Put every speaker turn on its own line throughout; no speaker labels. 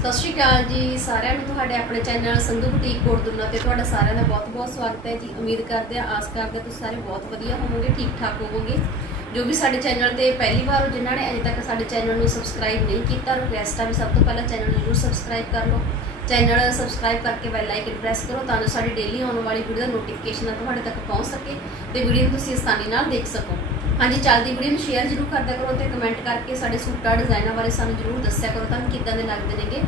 ਸਤਿ ਸ਼੍ਰੀ ਅਕਾਲ ਜੀ ਸਾਰਿਆਂ ਨੂੰ, ਤੁਹਾਡੇ ਆਪਣੇ ਚੈਨਲ ਸੰਧੂ ਬੁਟੀਕ ਕੋਟਦੁਨਾ ਤੇ ਤੁਹਾਡਾ ਸਾਰਿਆਂ ਦਾ ਬਹੁਤ-ਬਹੁਤ ਸਵਾਗਤ ਹੈ ਜੀ। ਉਮੀਦ ਕਰਦੇ ਹਾਂ, ਆਸ ਕਰਦੇ ਤੁਸੀਂ ਸਾਰੇ ਬਹੁਤ ਵਧੀਆ ਹੋਵੋਗੇ, ਠੀਕ ਠਾਕ ਹੋਵੋਗੇ। ਜੋ ਵੀ ਸਾਡੇ ਚੈਨਲ ਤੇ ਪਹਿਲੀ ਵਾਰ ਹੋ, ਜਿਨ੍ਹਾਂ ਨੇ ਅਜੇ ਤੱਕ ਸਾਡੇ ਚੈਨਲ ਨੂੰ ਸਬਸਕ੍ਰਾਈਬ ਨਹੀਂ ਕੀਤਾ ਰਿਕੁਐਸਟ ਆ ਵੀ ਸਭ ਤੋਂ ਪਹਿਲਾਂ ਚੈਨਲ ਨੂੰ ਜ਼ਰੂਰ ਸਬਸਕ੍ਰਾਈਬ ਕਰ ਲਓ। ਚੈਨਲ ਸਬਸਕ੍ਰਾਈਬ ਕਰਕੇ ਬੈਲ ਆਈਕਨ ਪ੍ਰੈਸ ਕਰੋ ਤਾਂ ਜੋ ਸਾਡੀ ਡੇਲੀ ਆਉਣ ਵਾਲੀ ਵੀਡੀਓ ਦਾ ਨੋਟੀਫਿਕੇਸ਼ਨ ਤੁਹਾਡੇ ਤੱਕ ਪਹੁੰਚ ਸਕੇ ਤੇ ਵੀਡੀਓ ਨੂੰ ਤੁਸੀਂ ਆਸਾਨੀ ਨਾਲ ਦੇਖ ਸਕੋ। ਹਾਂਜੀ, ਚੱਲਦੀ ਵੀਡੀਓ ਨੂੰ ਸ਼ੇਅਰ ਜ਼ਰੂਰ ਕਰਦਿਆ ਕਰੋ ਤੇ ਕਮੈਂਟ ਕਰਕੇ ਸਾਡੇ ਸੂਟਾਂ, ਡਿਜ਼ਾਈਨਾਂ ਬਾਰੇ ਸਾਨੂੰ ਜ਼ਰੂਰ ਦੱਸਿਆ ਕਰੋ। ਤੁਹਾਨੂੰ ਕਿੱਦਾਂ ਦੇ ਲੱਗਦੇ ਨੇਗੇ?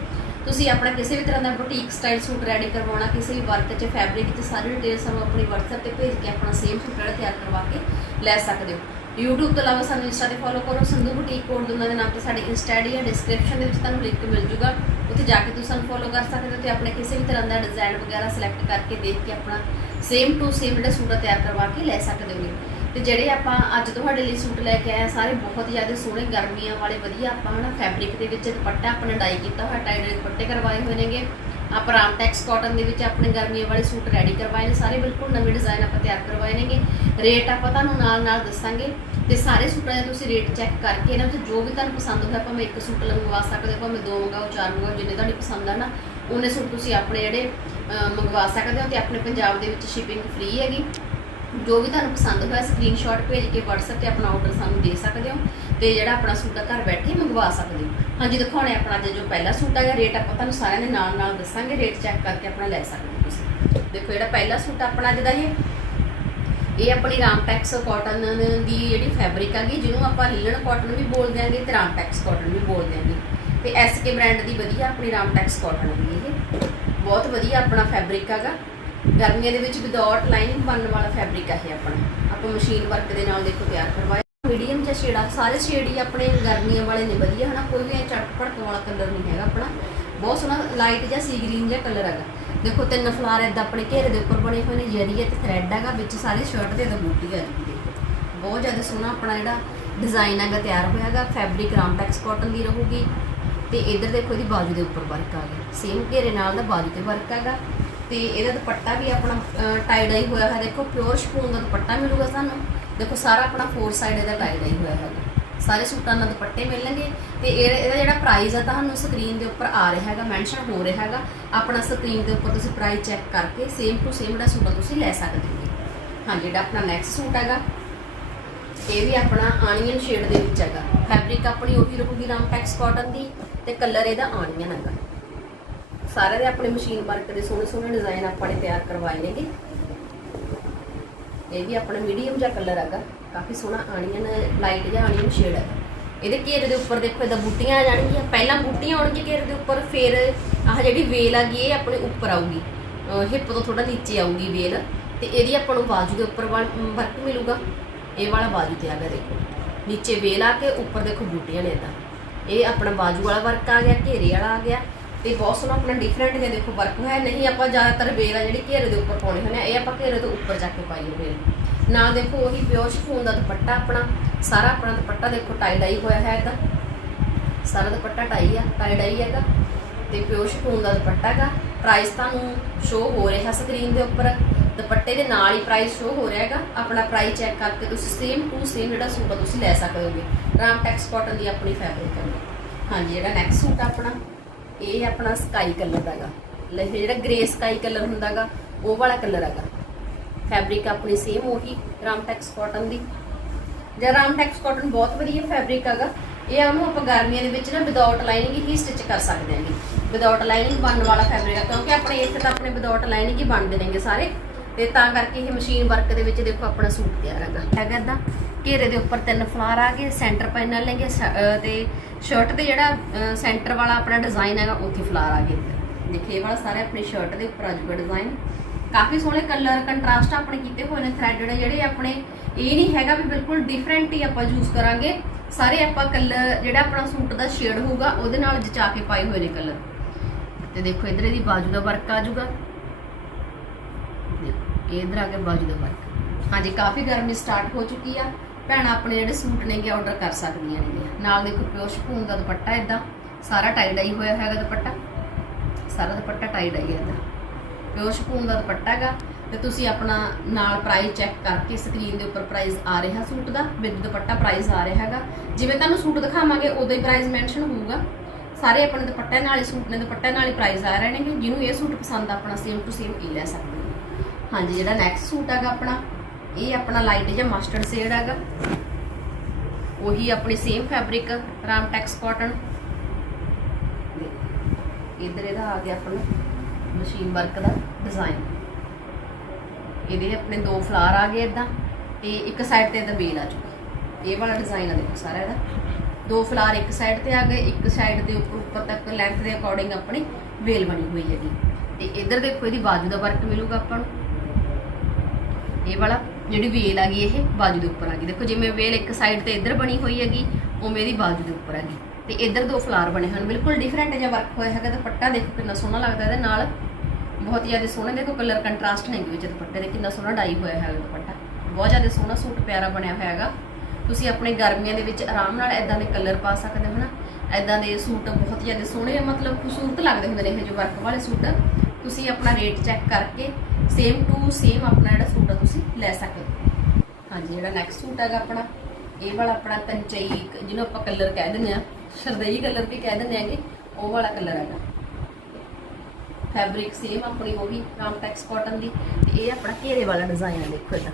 ਤੁਸੀਂ ਆਪਣਾ ਕਿਸੇ ਵੀ ਤਰ੍ਹਾਂ ਦਾ ਬੁਟੀਕ ਸਟਾਈਲ ਸੂਟ ਰੈਡੀ ਕਰਵਾਉਣਾ, ਕਿਸੇ ਵੀ ਵਰਕ 'ਚ ਫੈਬਰਿਕ 'ਚ, ਸਾਰੀ ਡਿਟੇਲ ਸਾਨੂੰ ਆਪਣੀ WhatsApp ਤੇ ਭੇਜ ਕੇ ਆਪਣਾ ਸੇਮ ਸੂਟ ਜਿਹੜਾ ਤਿਆਰ ਕਰਵਾ ਕੇ ਲੈ ਸਕਦੇ ਹੋ। YouTube ਤੋਂ ਇਲਾਵਾ ਸਾਨੂੰ Insta ਤੇ ਫੋਲੋ ਕਰੋ। ਸੰਧੂ ਬੁਟੀਕ ਕੋਡ ਦੋਨਾਂ ਦੇ ਨਾਮ ਤੇ ਸਾਡੇ Insta ਆਈਡੀ ਹੈ ਡਿਸਕ੍ਰਿਪਸ਼ਨ ਦੇ ਵਿੱਚ ਤੁਹਾਨੂੰ ਲਿੰਕ ਮਿਲ ਜੂਗਾ। ਉੱਥੇ ਜਾ ਕੇ ਤੁਸੀਂ ਸਾਨੂੰ ਫੋਲੋ ਕਰ ਸਕਦੇ ਹੋ ਤੇ ਆਪਣੇ ਕਿਸੇ ਵੀ ਤਰ੍ਹਾਂ ਦਾ ਡਿਜ਼ਾਈਨ ਵਗੈਰਾ ਸਿਲੈਕਟ ਕਰਕੇ ਦੇਖ ਕੇ ਆਪਣਾ ਸੇਮ ਟੂ ਸੇਮ ਜਿਹੜਾ ਸੂਟ ਤਿਆਰ ਕਰਵਾ ਕੇ ਲੈ ਸਕਦੇ ਹੋ। ਤੇ ਜਿਹੜੇ ਆਪਾਂ ਅੱਜ ਤੁਹਾਡੇ ਲਈ ਸੂਟ ਲੈ ਕੇ ਆਏ ਆ, ਸਾਰੇ ਬਹੁਤ ਜ਼ਿਆਦਾ ਸੋਹਣੇ, ਗਰਮੀਆਂ ਵਾਲੇ, ਵਧੀਆ। ਆਪਾਂ ਹਨਾ ਫੈਬਰਿਕ ਦੇ ਵਿੱਚ ਦੁਪੱਟਾ ਆਪਣਾ ਡਾਈ ਕੀਤਾ ਹੋਇਆ ਟਾਈਡ ਦੇ ਦੁਪੱਟੇ ਕਰਵਾਏ ਹੋਏ ਨੇਗੇ। ਆਪਾਂ ਰਾਮਟੈਕਸ ਕਾਟਨ ਦੇ ਵਿੱਚ ਆਪਣੇ ਗਰਮੀਆਂ ਵਾਲੇ ਸੂਟ ਰੈਡੀ ਕਰਵਾਏ ਨੇ, ਸਾਰੇ ਬਿਲਕੁਲ ਨਵੇਂ ਡਿਜ਼ਾਈਨ ਆਪਾਂ ਤਿਆਰ ਕਰਵਾਏ ਨੇਗੇ। ਰੇਟ ਆਪਾਂ ਤੁਹਾਨੂੰ ਨਾਲ ਨਾਲ ਦੱਸਾਂਗੇ। ਤੇ ਸਾਰੇ ਸੂਟਾਂ ਦਾ ਤੁਸੀਂ ਰੇਟ ਚੈੱਕ ਕਰਕੇ ਇਹਨਾਂ ਵਿੱਚ ਜੋ ਵੀ ਤੁਹਾਨੂੰ ਪਸੰਦ ਹੋਇਆ, ਭਾਵੇਂ ਇੱਕ ਸੂਟ ਲੰਗਵਾ ਸਕਦੇ ਹੋ, ਭਾਵੇਂ ਦੋ ਮੰਗਾਓ, ਚਾਰ ਮੰਗਾਓ, ਜਿੰਨੇ ਤੁਹਾਡੀ ਪਸੰਦ ਆ ਨਾ, ਉਹਨੇ ਸੂਟ ਤੁਸੀਂ ਆਪਣੇ ਜਿਹੜੇ ਮੰਗਵਾ ਸਕਦੇ ਹੋ ਤੇ ਆਪਣੇ ਪੰਜਾਬ ਦੇ ਵਿੱਚ ਸ਼ਿਪਿੰਗ ਫ੍ਰੀ ਹੈਗੀ। ਜੋ ਵੀ ਤੁਹਾਨੂੰ ਪਸੰਦ ਹੋਇਆ ਸਕਰੀਨਸ਼ਾਟ ਭੇਜ ਕੇ WhatsApp ਤੇ ਆਪਣਾ ਆਰਡਰ ਸਾਨੂੰ ਦੇ ਸਕਦੇ ਹੋ ਤੇ ਜਿਹੜਾ ਆਪਣਾ ਸੂਟ ਆ ਘਰ ਬੈਠੇ ਮੰਗਵਾ ਸਕਦੇ ਹੋ। ਹਾਂਜੀ, ਦਿਖਾਉਣੇ ਆਪਣਾ ਅੱਜ ਜੋ ਪਹਿਲਾ ਸੂਟ ਹੈਗਾ ਰੇਟ ਆਪਾਂ ਤੁਹਾਨੂੰ ਸਾਰਿਆਂ ਦੇ ਨਾਲ ਨਾਲ ਦੱਸਾਂਗੇ ਰੇਟ ਚੈੱਕ ਕਰਕੇ ਆਪਣਾ ਲੈ ਸਕਦੇ ਹੋ ਤੁਸੀਂ। ਦੇਖੋ ਜਿਹੜਾ ਪਹਿਲਾ ਸੂਟ ਆਪਣਾ ਅੱਜ ਦਾ ਇਹ ਇਹ ਆਪਣੀ ਰਾਮਟੈਕਸ ਕਾਟਨ ਦੀ ਜਿਹੜੀ ਫੈਬਰਿਕ ਹੈਗੀ ਜਿਹਨੂੰ ਆਪਾਂ ਲੀਲਨ ਕਾਟਨ ਵੀ ਬੋਲਦੇ ਆਂਗੇ ਤੇ ਰਾਮਟੈਕਸ ਕਾਟਨ ਵੀ ਬੋਲਦੇ ਆਂਗੇ ਤੇ ਐਸਕੇ ਬ੍ਰਾਂਡ ਦੀ ਵਧੀਆ ਆਪਣੀ ਰਾਮਟੈਕਸ ਕਾਟਨ ਹੈਗੀ ਇਹ। ਬਹੁਤ ਵਧੀਆ ਆਪਣਾ ਫੈਬਰਿਕ ਹੈਗਾ ਗਰਮੀਆਂ ਦੇ ਵਿੱਚ ਵਿਦਆਊਟ ਲਾਈਨਿੰਗ ਬਣਨ ਵਾਲਾ ਫੈਬਰਿਕ ਹੈ ਇਹ ਆਪਣਾ। ਆਪਾਂ ਮਸ਼ੀਨ ਵਰਕ ਦੇ ਨਾਲ ਦੇਖੋ ਤਿਆਰ ਕਰਵਾਇਆ। ਮੀਡੀਅਮ ਜਿਹਾ ਸ਼ੇਡ ਆ। ਸਾਰੇ ਸ਼ੇਡ ਹੀ ਆਪਣੇ ਗਰਮੀਆਂ ਵਾਲੇ ਨੇ ਵਧੀਆ, ਹਨਾ? ਕੋਈ ਵੀ ਚੜਕ ਭੜਕ ਵਾਲਾ ਕਲਰ ਨਹੀਂ ਹੈਗਾ ਆਪਣਾ। ਬਹੁਤ ਸੋਹਣਾ ਲਾਈਟ ਜਿਹਾ ਸੀ ਗ੍ਰੀਨ ਜਿਹਾ ਕਲਰ ਹੈਗਾ। ਦੇਖੋ ਤਿੰਨ ਫਲਾਰ ਏਦਾਂ ਆਪਣੇ ਘੇਰੇ ਦੇ ਉੱਪਰ ਬਣੇ ਹੋਏ ਨੇ ਜਰੀਏ ਤੇ ਥਰੈਡ ਹੈਗਾ, ਵਿੱਚ ਸਾਰੇ ਸ਼ਰਟ ਦੇ ਤਾਂ ਬੂਟੀ ਆ ਜੀ ਦੇਖੋ ਬਹੁਤ ਜ਼ਿਆਦਾ ਸੋਹਣਾ ਆਪਣਾ ਜਿਹੜਾ ਡਿਜ਼ਾਈਨ ਹੈਗਾ ਤਿਆਰ ਹੋਇਆ ਹੈਗਾ। ਫੈਬਰਿਕ ਰਾਮਟੈਕਸ ਕਾਟਨ ਦੀ ਰਹੂਗੀ। ਤੇ ਇਧਰ ਦੇਖੋ ਇਹਦੀ ਬਾਜੂ ਦੇ ਉੱਪਰ ਵਰਕ ਆ ਗਿਆ ਸੇਮ ਘੇਰੇ ਨਾਲ ਦਾ ਬਾਜੂ ਤੇ ਵਰਕ ਹੈਗਾ। ਤੇ ਇਹਦਾ ਦੁਪੱਟਾ ਵੀ ਆਪਣਾ ਟਾਈ ਡਾਈ ਹੋਇਆ ਹੈ। ਦੇਖੋ ਪਿਓਰ ਸ਼ਪੂਨ ਦਾ ਦੁਪੱਟਾ ਮਿਲੂਗਾ ਸਾਨੂੰ। ਦੇਖੋ, ਸਾਰਾ ਆਪਣਾ ਫੋਰ ਸਾਈਡ ਇਹਦਾ ਟਾਈ ਡਾਈ ਹੋਇਆ ਹੈਗਾ ਸਾਰੇ ਸੂਟਾਂ ਨਾਲ ਦੁਪੱਟੇ ਮਿਲਣਗੇ ਤੇ ਇਹ ਇਹਦਾ ਜਿਹੜਾ ਪ੍ਰਾਈਸ ਆ ਤੁਹਾਨੂੰ ਸਕਰੀਨ ਦੇ ਉੱਪਰ ਆ ਰਿਹਾ ਹੈਗਾ ਮੈਂਸ਼ਨ ਹੋ ਰਿਹਾ ਹੈਗਾ। ਆਪਣਾ ਸਕਰੀਨ ਦੇ ਉੱਪਰ ਤੁਸੀਂ ਪ੍ਰਾਈਸ ਚੈੱਕ ਕਰਕੇ ਸੇਮ ਟੂ ਸੇਮ ਜਿਹੜਾ ਸੂਟ ਤੁਸੀਂ ਲੈ ਸਕਦੇ ਹੋ। ਹਾਂਜੀ ਜਿਹੜਾ ਆਪਣਾ ਨੈਕਸਟ ਸੂਟ ਹੈਗਾ, ਇਹ ਵੀ ਆਪਣਾ ਆਨੀਅਨ ਸ਼ੇਡ ਦੇ ਵਿੱਚ ਹੈਗਾ। ਫੈਬਰਿਕ ਆਪਣੀ ਉਹੀ ਰਹੂਗੀ ਰਾਮਟੈਕਸ ਕਾਟਨ ਦੀ ਤੇ ਕਲਰ ਇਹਦਾ ਆਨੀਅਨ ਹੈਗਾ ਸਾਰੇ ਦੇ ਆਪਣੇ ਮਸ਼ੀਨ ਵਰਕ ਦੇ ਸੋਹਣੇ ਸੋਹਣੇ ਡਿਜ਼ਾਈਨ ਆਪਾਂ ਨੇ ਤਿਆਰ ਕਰਵਾਏ ਨੇਗੇ। ਇਹ ਵੀ ਆਪਣਾ ਮੀਡੀਅਮ ਜਿਹਾ ਕਲਰ ਹੈਗਾ, ਕਾਫੀ ਸੋਹਣਾ ਆਨੀਅਨ ਲਾਈਟ ਜਿਹਾ ਆਨੀਅਨ ਸ਼ੇਡ ਹੈ। ਇਹਦੇ ਘੇਰੇ ਦੇ ਉੱਪਰ ਦੇਖੋ, ਇਹਦਾ ਬੂਟੀਆਂ ਆ ਜਾਣਗੀਆਂ। ਪਹਿਲਾਂ ਬੂਟੀਆਂ ਆਉਣਗੀਆਂ ਘੇਰੇ ਦੇ ਉੱਪਰ, ਫਿਰ ਆਹ ਜਿਹੜੀ ਵੇਲ ਹੈਗੀ, ਇਹ ਆਪਣੇ ਉੱਪਰ ਆਊਗੀ। ਹਿੱਪ ਤੋਂ ਥੋੜਾ ਨੀਚੇ ਆਊਗੀ ਵੇਲ। ਤੇ ਇਹਦੀ ਆਪਾਂ ਨੂੰ ਬਾਜੂ ਦੇ ਉੱਪਰ ਵਰਕ ਮਿਲੂਗਾ। ਇਹ ਵਾਲਾ ਬਾਜੂ ਤੇ ਆ ਗਿਆ ਦੇਖੋ। ਨੀਚੇ ਵੇਲ ਆ ਕੇ, ਉੱਪਰ ਦੇਖੋ ਬੂਟੀਆਂ ਨੇ ਇਦਾਂ ਇਹ ਆਪਣਾ ਬਾਜੂ ਵਾਲਾ ਵਰਕ ਆ ਗਿਆ, ਘੇਰੇ ਵਾਲਾ ਆ ਗਿਆ। ਤੇ ਬਹੁਤ ਸੋਹਣਾ ਆਪਣਾ ਡਿਫਰੈਂਟ ਜਿਹਾ ਦੇਖੋ ਵਰਕ ਹੋਇਆ। ਨਹੀਂ, ਆਪਾਂ ਜ਼ਿਆਦਾਤਰ ਵੇਲ ਆ ਜਿਹੜੀ ਘੇਰੇ ਦੇ ਉੱਪਰ ਪਾਉਣੇ ਹੁੰਦੇ ਆ, ਇਹ ਆਪਾਂ ਘੇਰੇ ਤੋਂ ਉੱਪਰ ਜਾ ਕੇ ਪਾਈ ਹੋਏ ਨਾ ਦੇਖੋ, ਉਹੀ ਪਿਓਰ ਸ਼ਫੂਨ ਦਾ ਦੁਪੱਟਾ ਆਪਣਾ, ਸਾਰਾ ਆਪਣਾ ਦੁਪੱਟਾ ਦੇਖੋ ਟਾਈ ਡਾਈ ਹੋਇਆ ਹੈ ਇਹਦਾ। ਸਾਰਾ ਦੁਪੱਟਾ ਟਾਈ ਆ ਟਾਈ ਡਾਈ ਹੈਗਾ ਤੇ ਪਿਓਰ ਸ਼ਫੂਨ ਦਾ ਦੁਪੱਟਾ ਹੈਗਾ। ਪ੍ਰਾਈਸ ਤੁਹਾਨੂੰ ਸ਼ੋ ਹੋ ਰਿਹਾ ਸਕਰੀਨ ਦੇ ਉੱਪਰ। ਦੁਪੱਟੇ ਦੇ ਨਾਲ ਹੀ ਪ੍ਰਾਈਸ ਸ਼ੋ ਹੋ ਰਿਹਾ ਹੈਗਾ। ਆਪਣਾ ਪ੍ਰਾਈਸ ਚੈੱਕ ਕਰਕੇ ਤੁਸੀਂ ਸੇਮ ਟੂ ਸੇਮ ਜਿਹੜਾ ਸੂਟ ਆ, ਤੁਸੀਂ ਲੈ ਸਕਦੇ ਹੋਗੇ। ਰਾਮਟੈਕਸ ਕਾਟਨ ਦੀ ਆਪਣੀ ਫੈਬਰਿਕ ਹੈ। ਹਾਂਜੀ, ਜਿਹੜਾ ਨੈਕਸਟ ਸੂਟ ਆ ਆਪਣਾ। ਇਹ ਆਪਣਾ ਸਕਾਈ ਕਲਰ ਦਾਗਾ ਲੈ ਜਿਹੜਾ ਗ੍ਰੇ ਸਕਾਈ ਕਲਰ ਹੁੰਦਾਗਾ, ਉਹ ਵਾਲਾ ਕਲਰ ਹੈਗਾ। ਫੈਬਰਿਕ ਆਪਣੀ ਸੇਮ ਉਹੀ ਰਾਮਟੈਕਸ ਕਾਟਨ ਦੀ। ਜਾਂ ਰਾਮਟੈਕਸ ਕਾਟਨ ਬਹੁਤ ਵਧੀਆ ਫੈਬਰਿਕ ਹੈਗਾ, ਇਹ ਉਹਨੂੰ ਆਪਾਂ ਗਰਮੀਆਂ ਦੇ ਵਿੱਚ ਨਾ ਵਿਦਆਊਟ ਲਾਈਨਿੰਗ ਹੀ ਸਟਿਚ ਕਰ ਸਕਦੇ ਹਾਂਗੇ। ਵਿਦਆਊਟ ਲਾਈਨਿੰਗ ਬਣਨ ਵਾਲਾ ਫੈਬਰਿਕ ਆ, ਕਿਉਂਕਿ ਆਪਣੇ ਇੱਥੇ ਤਾਂ ਆਪਣੇ ਵਿਦਆਊਟ ਲਾਈਨਿੰਗ ਹੀ ਬਣਦੇ ਨੇਗੇ ਸਾਰੇ। ਤੇ ਤਾਂ ਕਰਕੇ ਇਹ ਮਸ਼ੀਨ ਵਰਕ ਦੇ ਵਿੱਚ ਦੇਖੋ ਆਪਣਾ ਸੂਟ ਤਿਆਰ ਹੈਗਾ। ਹੈਗਾ ਇਦਾਂ ਘੇਰੇ ਦੇ ਉੱਪਰ ਤਿੰਨ ਫਲਾਰ ਆ ਗਏ ਸੈਂਟਰ ਪੈਨਲ ਲੈਂਗੇ ਤੇ ਸ਼ਰਟ ਤੇ ਜਿਹੜਾ ਸੈਂਟਰ ਵਾਲਾ ਆਪਣਾ ਡਿਜ਼ਾਈਨ ਹੈਗਾ, ਉੱਥੇ ਫਲਾਰ ਆ ਗਏ। ਦੇਖੇ, ਇਹ ਵਾਲਾ ਸਾਰਾ ਆਪਣੀ ਸ਼ਰਟ ਦੇ ਉੱਪਰ ਆ ਡਿਜ਼ਾਈਨ ਕਾਫੀ ਸੋਹਣੇ ਕਲਰ ਕੰਟਰਾਸਟ ਆਪਣੇ ਕੀਤੇ ਹੋਏ ਨੇ ਥ੍ਰੈਡਡ ਜਿਹੜੇ ਆਪਣੇ, ਇਹ ਨਹੀਂ ਹੈਗਾ ਵੀ ਬਿਲਕੁਲ ਡਿਫਰੈਂਟ ਹੀ ਆਪਾਂ ਯੂਜ਼ ਕਰਾਂਗੇ। ਸਾਰੇ ਆਪਾਂ ਕਲਰ ਜਿਹੜਾ ਆਪਣਾ ਸੂਟ ਦਾ ਸ਼ੇਡ ਹੋਊਗਾ, ਉਹਦੇ ਨਾਲ ਜਚਾ ਕੇ ਪਾਏ ਹੋਏ ਨੇ ਕਲਰ ਤੇ ਦੇਖੋ, ਇਧਰ ਇਹਦੀ ਬਾਜੂ ਦਾ ਵਰਕ ਆ ਜਾਊਗਾ। ਦੇਖੋ ਇਧਰ ਆ ਕੇ ਬਾਜੂ ਦਾ ਵਰਕ ਹਾਂਜੀ, ਕਾਫੀ ਗਰਮੀ ਸਟਾਰਟ ਹੋ ਚੁੱਕੀ ਆ। ਭੈਣਾਂ ਆਪਣੇ ਜਿਹੜੇ ਸੂਟ ਨੇਗੇ ਆਰਡਰ ਕਰ ਸਕਦੀਆਂ ਨੇ ਨਾਲ ਦੇਖੋ ਪਿਓਰ ਸ਼ਪੂਨ ਦਾ ਦੁਪੱਟਾ ਇਦਾਂ ਸਾਰਾ ਟਾਈ ਡਾਈ ਹੋਇਆ ਹੈਗਾ ਦੁਪੱਟਾ। ਸਾਰਾ ਦੁਪੱਟਾ ਟਾਈ ਡਾਈ ਹੈ ਇਦਾਂ ਪਿਓਰ ਸ਼ਪੂਨ ਦਾ ਦੁਪੱਟਾ ਹੈਗਾ। ਤੇ ਤੁਸੀਂ ਆਪਣਾ ਨਾਲ ਪ੍ਰਾਈਸ ਚੈੱਕ ਕਰਕੇ ਸਕਰੀਨ ਦੇ ਉੱਪਰ ਪ੍ਰਾਈਸ ਆ ਰਿਹਾ ਸੂਟ ਦਾ, ਵਿਦ ਦੁਪੱਟਾ ਪ੍ਰਾਈਸ ਆ ਰਿਹਾ ਹੈਗਾ। ਜਿਵੇਂ ਤੁਹਾਨੂੰ ਸੂਟ ਦਿਖਾਵਾਂਗੇ, ਉਦੋਂ ਹੀ ਪ੍ਰਾਈਸ ਮੈਂਸ਼ਨ ਹੋਊਗਾ। ਸਾਰੇ ਆਪਣੇ ਦੁਪੱਟੇ ਨਾਲ ਹੀ ਸੂਟ ਨੇ, ਦੁਪੱਟੇ ਨਾਲ ਹੀ ਪ੍ਰਾਈਸ ਆ ਰਹੇ ਨੇ ਜਿਹਨੂੰ ਇਹ ਸੂਟ ਪਸੰਦ ਆਪਣਾ ਸੇਮ ਟੂ ਸੇਮ ਇਹ ਲੈ ਸਕਦੇ ਹੋ ਹਾਂਜੀ, ਜਿਹੜਾ ਨੈਕਸਟ ਸੂਟ ਹੈਗਾ ਆਪਣਾ ਇਹ ਆਪਣਾ ਲਾਈਟ ਜਿਹਾ ਮਸਟਰਡ ਸ਼ੇਡ ਹੈਗਾ। ਉਹੀ ਆਪਣੀ ਸੇਮ ਫੈਬਰਿਕ ਰਾਮਟੈਕਸ ਕਾਟਨ ਇਧਰ ਇਹਦਾ ਆ ਗਿਆ ਆਪਣਾ ਮਸ਼ੀਨ ਵਰਕ ਦਾ ਡਿਜ਼ਾਈਨ ਇਹਦੇ ਆਪਣੇ ਦੋ ਫਲਾਰ ਆ ਗਏ ਇਦਾਂ, ਤੇ ਇੱਕ ਸਾਈਡ ਤੇ ਇਹਦਾ ਬੇਲ ਆ ਚੁੱਕੀ। ਇਹ ਵਾਲਾ ਡਿਜ਼ਾਈਨ ਆ ਦੇਖੋ ਸਾਰਾ ਇਹਦਾ। ਦੋ ਫਲਾਰ ਇੱਕ ਸਾਈਡ ਤੇ ਆ ਗਏ, ਇੱਕ ਸਾਈਡ ਦੇ ਉੱਪਰ ਉੱਪਰ ਤੱਕ ਲੈਂਥ ਦੇ ਅਕੋਰਡਿੰਗ ਆਪਣੀ ਵੇਲ ਬਣੀ ਹੋਈ ਹੈਗੀ। ਤੇ ਇੱਧਰ ਦੇਖੋ ਇਹਦੀ ਬਾਜੂ ਦਾ ਵਰਕ ਮਿਲੂਗਾ ਆਪਾਂ ਨੂੰ। ਇਹ ਵਾਲਾ ਜਿਹੜੀ ਵੇਲ ਆ ਗਈ, ਇਹ ਬਾਜੂ ਦੇ ਉੱਪਰ ਆ ਗਈ। ਦੇਖੋ ਜਿਵੇਂ ਵੇਲ ਇੱਕ ਸਾਈਡ ਤੇ ਇੱਧਰ ਬਣੀ ਹੋਈ ਹੈਗੀ, ਉਵੇਂ ਇਹਦੀ ਬਾਜੂ ਦੇ ਉੱਪਰ ਆ ਗਈ। ਤੇ ਇੱਧਰ ਦੋ ਫਲਾਰ ਬਣੇ ਹਨ, ਬਿਲਕੁਲ ਡਿਫਰੈਂਟ ਜਿਹਾ ਵਰਕ ਹੋਇਆ ਹੈਗਾ। ਦੁਪੱਟਾ ਦੇਖੋ ਕਿੰਨਾ ਸੋਹਣਾ ਲੱਗਦਾ, ਇਹਦੇ ਨਾਲ ਬਹੁਤ ਜ਼ਿਆਦਾ ਸੋਹਣਾ, ਦੇਖੋ ਕਲਰ ਕੰਟਰਾਸਟ ਨੇ ਵਿੱਚ ਦੁਪੱਟੇ ਦੇ, ਕਿੰਨਾ ਸੋਹਣਾ ਡਾਈ ਹੋਇਆ ਹੈਗਾ ਦੁਪੱਟਾ। ਬਹੁਤ ਜ਼ਿਆਦਾ ਸੋਹਣਾ ਸੂਟ ਪਿਆਰਾ ਬਣਿਆ ਹੋਇਆ ਹੈਗਾ। ਤੁਸੀਂ ਆਪਣੇ ਗਰਮੀਆਂ ਦੇ ਵਿੱਚ ਆਰਾਮ ਨਾਲ ਐਦਾਂ ਦੇ ਕਲਰ ਪਾ ਸਕਦੇ ਹੋ ਨਾ ਐਦਾਂ ਦੇ ਸੂਟ ਬਹੁਤ ਜ਼ਿਆਦਾ ਸੋਹਣੇ ਮਤਲਬ ਖੂਬਸੂਰਤ ਲੱਗਦੇ ਹੁੰਦੇ ਨੇ ਇਹ ਜੋ ਵਰਕ ਵਾਲੇ ਸੂਟ। ਤੁਸੀਂ ਆਪਣਾ ਰੇਟ ਚੈੱਕ ਕਰਕੇ ਸੇਮ ਟੂ ਸੇਮ ਆਪਣਾ ਜਿਹੜਾ ਸੂਟ ਆ ਤੁਸੀਂ ਲੈ ਸਕਦੇ ਹੋ। ਹਾਂਜੀ, ਜਿਹੜਾ ਨੈਕਸਟ ਸੂਟ ਹੈਗਾ ਆਪਣਾ, ਇਹ ਵਾਲਾ ਆਪਣਾ ਕੰਚਈ ਜਿਹਨੂੰ ਆਪਾਂ ਕਲਰ ਕਹਿ ਦਿੰਦੇ ਆ ਸ਼ਰਦਈ ਕਲਰ ਵੀ ਕਹਿ ਦਿੰਦੇ ਆਗੇ ਉਹ ਵਾਲਾ ਕਲਰ ਹੈਗਾ। ਫੈਬਰਿਕ ਸੇਮ ਆਪਣੀ ਉਹ ਵੀ ਰਾਮਟੈਕਸ ਕਾਟਨ ਦੀ, ਤੇ ਇਹ ਆਪਣਾ ਘੇਰੇ ਵਾਲਾ ਡਿਜ਼ਾਈਨ ਹੈ ਦੇਖੋ ਇਹਦਾ।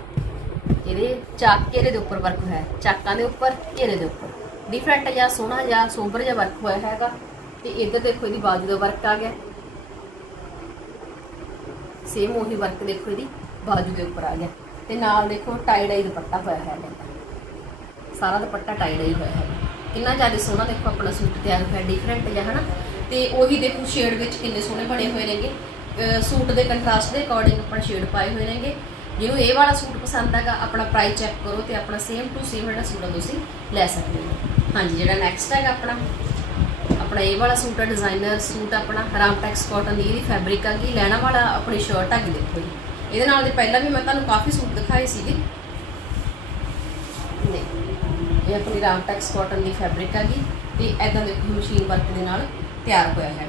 ਇਹਦੇ ਚਾਕ ਘੇਰੇ ਦੇ ਉੱਪਰ ਵਰਕ ਹੋਇਆ ਹੈ ਚਾਕਾਂ ਦੇ ਉੱਪਰ, ਘੇਰੇ ਦੇ ਉੱਪਰ। ਡਿਫਰੈਂਟ ਜਾਂ ਸੋਹਣਾ ਜਾਂ ਸੋਬਰ ਜਿਹਾ ਵਰਕ ਹੋਇਆ ਹੈਗਾ, ਤੇ ਇੱਧਰ ਦੇਖੋ ਇਹਦੀ ਬਾਜੂ ਦਾ ਵਰਕ ਆ ਗਿਆ। ਸੇਮ ਉਹੀ ਵਰਕ ਦੇਖੋ ਇਹਦੀ, ਬਾਜੂ ਦੇ ਉੱਪਰ ਆ ਗਿਆ। ਤੇ ਨਾਲ ਦੇਖੋ ਟਾਈ ਡਾਈ ਦੁਪੱਟਾ ਹੋਇਆ ਹੈ ਸਾਰਾ ਦੁਪੱਟਾ ਟਾਈ ਡਾਈ ਹੋਇਆ ਹੈ। ਕਿੰਨਾ ਜ਼ਿਆਦਾ ਸੋਹਣਾ ਦੇਖੋ ਆਪਣਾ ਸੂਟ ਤਿਆਰ ਹੋਇਆ ਡਿਫਰੈਂਟ ਜਿਹਾ, ਹਨਾ? ਤੇ ਉਹੀ ਦੇਖੋ ਸ਼ੇਡ ਵਿੱਚ ਕਿੰਨੇ ਸੋਹਣੇ ਬਣੇ ਹੋਏ ਨੇਗੇ। ਸੂਟ ਦੇ ਕੰਟਰਾਸਟ ਦੇ ਅਕੋਰਡਿੰਗ ਆਪਾਂ ਸ਼ੇਡ ਪਾਏ ਹੋਏ ਨੇਗੇ। ਜਿਹਨੂੰ ਇਹ ਵਾਲਾ ਸੂਟ ਪਸੰਦ ਹੈਗਾ, ਆਪਣਾ ਪ੍ਰਾਈਸ ਚੈੱਕ ਕਰੋ ਤੇ ਆਪਣਾ ਸੇਮ ਟੂ ਸੇਮ ਜਿਹੜਾ ਸੂਟ ਤੁਸੀਂ ਲੈ ਸਕਦੇ ਹੋ। ਹਾਂਜੀ, ਜਿਹੜਾ ਨੈਕਸਟ ਹੈਗਾ ਆਪਣਾ। ਆਪਣਾ ਇਹ ਵਾਲਾ ਸੂਟ ਆ ਡਿਜ਼ਾਈਨਰ ਸੂਟ ਆਪਣਾ ਰਾਮਟੈਕਸ ਕਾਟਨ ਦੀ ਇਹਦੀ ਫੈਬਰਿਕ ਆ ਗਈ, ਲੈਣਾ ਵਾਲਾ ਆਪਣੀ ਸ਼ਰਟ ਆ ਗਈ, ਦੇਖੋ ਜੀ। ਇਹਦੇ ਨਾਲ ਦੇ ਪਹਿਲਾਂ ਵੀ ਮੈਂ ਤੁਹਾਨੂੰ ਕਾਫੀ ਸੂਟ ਦਿਖਾਏ ਸੀਗੇ। ਨੇ ਇਹ ਆਪਣੀ ਰਾਮਟੈਕਸ ਕਾਟਨ ਦੀ ਫੈਬਰਿਕ ਆ ਗਈ ਤੇ ਐਦਾਂ ਦੇਖੋ ਮਸ਼ੀਨ ਵਰਕ ਦੇ ਨਾਲ ਤਿਆਰ ਹੋਇਆ ਹੈ।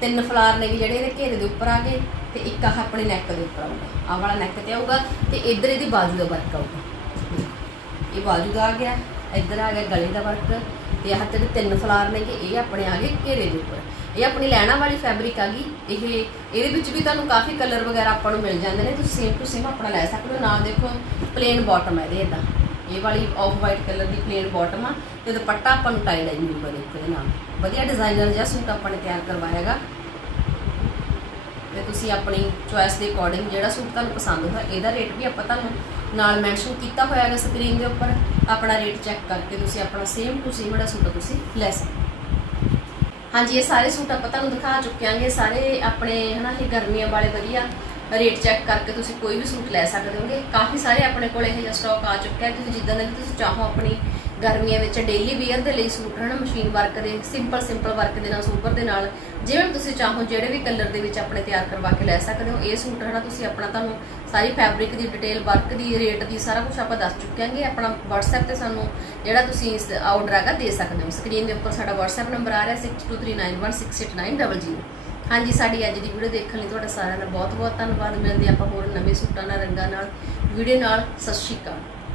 ਤਿੰਨ ਫਲਾਰ ਨੇ ਜਿਹੜੇ ਇਹਦੇ ਘੇਰੇ ਦੇ ਉੱਪਰ ਆ ਗਏ ਤੇ ਇੱਕ ਆਹ ਆਪਣੇ ਨੈਕ ਦੇ ਉੱਪਰ ਆਊਗਾ। ਆਹ ਵਾਲਾ ਨੈਕ ਤੇ ਆਊਗਾ ਤੇ ਇੱਧਰ ਇਹਦੀ ਬਾਜੂ ਦਾ ਵਰਕ ਆਊਗਾ। ਇਹ ਬਾਜੂ ਦਾ ਆ ਗਿਆ, ਇੱਧਰ ਆ ਗਿਆ ਗਲੇ ਦਾ ਵਰਕ ਤੇ ਆਹ ਤੇ ਤਿੰਨ ਫਲਾਰ ਨੇ ਕਿ ਇਹ ਆਪਣੇ ਆ ਗਏ ਘੇਰੇ ਦੇ ਉੱਪਰ। ਇਹ ਆਪਣੀ ਲੈਣਾ ਵਾਲੀ ਫੈਬਰਿਕ ਆ ਗਈ। ਇਹ, ਇਹਦੇ ਵਿੱਚ ਵੀ ਤੁਹਾਨੂੰ ਕਾਫੀ ਕਲਰ ਵਗੈਰਾ ਆਪਾਂ ਨੂੰ ਮਿਲ ਜਾਂਦੇ ਨੇ। ਤੁਸੀਂ ਸੇਮ ਟੂ ਸੇਮ ਆਪਣਾ ਲੈ ਸਕਦੇ ਹੋ। ਨਾਲ ਦੇਖੋ ਪਲੇਨ ਬਾਟਮ ਹੈ ਇਹਦੇ ਇਦਾਂ। ਇਹ ਵਾਲੀ ਆਫ ਵਾਈਟ ਕਲਰ ਦੀ ਪਲੇਨ ਬਾਟਮ ਆ। ਤੇ ਦੁਪੱਟਾ ਆਪਾਂ ਨੂੰ ਟਾਈ ਡਾਈ ਮਿਲੂਗਾ ਦੇਖੋ ਇਹਦੇ ਨਾਲ। ਵਧੀਆ ਡਿਜ਼ਾਈਨਰ ਜਿਹਾ ਸੂਟ ਆਪਾਂ ਨੇ ਤਿਆਰ ਕਰਵਾਇਆਗਾ ਤੇ ਤੁਸੀਂ ਆਪਣੀ ਚੁਆਇਸ ਦੇ ਅਕੋਰਡਿੰਗ ਜਿਹੜਾ ਸੂਟ ਤੁਹਾਨੂੰ ਪਸੰਦ ਹੋਇਆ, ਇਹਦਾ ਰੇਟ ਵੀ ਆਪਾਂ ਤੁਹਾਨੂੰ ਨਾਲ ਮੈਂਸ਼ਨ ਕੀਤਾ ਹੋਇਆ ਹੈ ਸਕਰੀਨ ਦੇ ਉੱਪਰ। ਆਪਣਾ ਰੇਟ ਚੈੱਕ ਕਰਕੇ ਤੁਸੀਂ ਆਪਣਾ ਸੇਮ ਟੂ ਸੇਮ ਜਿਹੜਾ ਸੂਟ ਤੁਸੀਂ ਲੈ ਸਕਦੇ ਹੋ। ਹਾਂਜੀ, ਇਹ ਸਾਰੇ ਸੂਟ ਆਪਾਂ ਤੁਹਾਨੂੰ ਦਿਖਾ ਚੁੱਕੇ ਆਂਗੇ ਸਾਰੇ ਆਪਣੇ ਹਨਾ, ਇਹ ਗਰਮੀਆਂ ਵਾਲੇ ਵਧੀਆ ਰੇਟ ਚੈੱਕ ਕਰਕੇ ਤੁਸੀਂ ਕੋਈ ਵੀ ਸੂਟ ਲੈ ਸਕਦੇ ਹੋਗੇ। ਕਾਫੀ ਸਾਰੇ ਆਪਣੇ ਕੋਲ ਇਹ ਜਿਹਾ ਸਟਾਕ ਆ ਚੁੱਕਿਆ ਤੁਸੀਂ ਜਿੱਦਾਂ ਦਾ ਵੀ ਤੁਸੀਂ ਚਾਹੋ ਆਪਣੀ ਗਰਮੀਆਂ ਵਿੱਚ ਡੇਲੀ ਵੇਅਰ ਦੇ ਲਈ ਸੂਟ, ਹਨਾ ਮਸ਼ੀਨ ਵਰਕ ਦੇ ਸਿੰਪਲ ਸਿੰਪਲ ਵਰਕ ਦੇ ਨਾਲ ਸੂਪਰ ਦੇ ਨਾਲ, ਜਿਵੇਂ ਤੁਸੀਂ ਚਾਹੋ, ਜਿਹੜੇ ਵੀ ਕਲਰ ਦੇ ਵਿੱਚ ਆਪਣੇ ਤਿਆਰ ਕਰਵਾ ਕੇ ਲੈ ਸਕਦੇ ਹੋ। ਇਹ ਸੂਟ, ਹਨਾ, ਤੁਸੀਂ ਆਪਣਾ ਤੁਹਾਨੂੰ ਸਾਰੀ ਫੈਬਰਿਕ ਦੀ ਡਿਟੇਲ ਵਰਕ ਦੀ ਰੇਟ ਦੀ, ਸਾਰਾ ਕੁਝ ਆਪਾਂ ਦੱਸ ਚੁੱਕੇ ਆਂਗੇ ਆਪਣਾ WhatsApp ਤੇ ਸਾਨੂੰ ਜਿਹੜਾ ਤੁਸੀਂ ਆਰਡਰ ਹੈਗਾ, ਦੇ ਸਕਦੇ ਹੋ। ਸਕਰੀਨ ਦੇ ਉੱਪਰ ਸਾਡਾ WhatsApp ਨੰਬਰ ਆ ਰਿਹਾ 6239168900 ਹਾਂਜੀ, ਸਾਡੀ ਅੱਜ ਦੀ ਵੀਡੀਓ ਦੇਖਣ ਲਈ ਤੁਹਾਡਾ ਸਾਰਿਆਂ ਦਾ ਬਹੁਤ ਬਹੁਤ ਧੰਨਵਾਦ। ਮਿਲਦੇ ਆਪਾਂ ਹੋਰ ਨਵੇਂ ਸੂਟਾਂ ਨਾਲ, ਰੰਗਾਂ ਨਾਲ। ਵੀਡੀਓ ਨਾਲ, ਸਤਿ ਸ਼੍ਰੀ ਅਕਾਲ।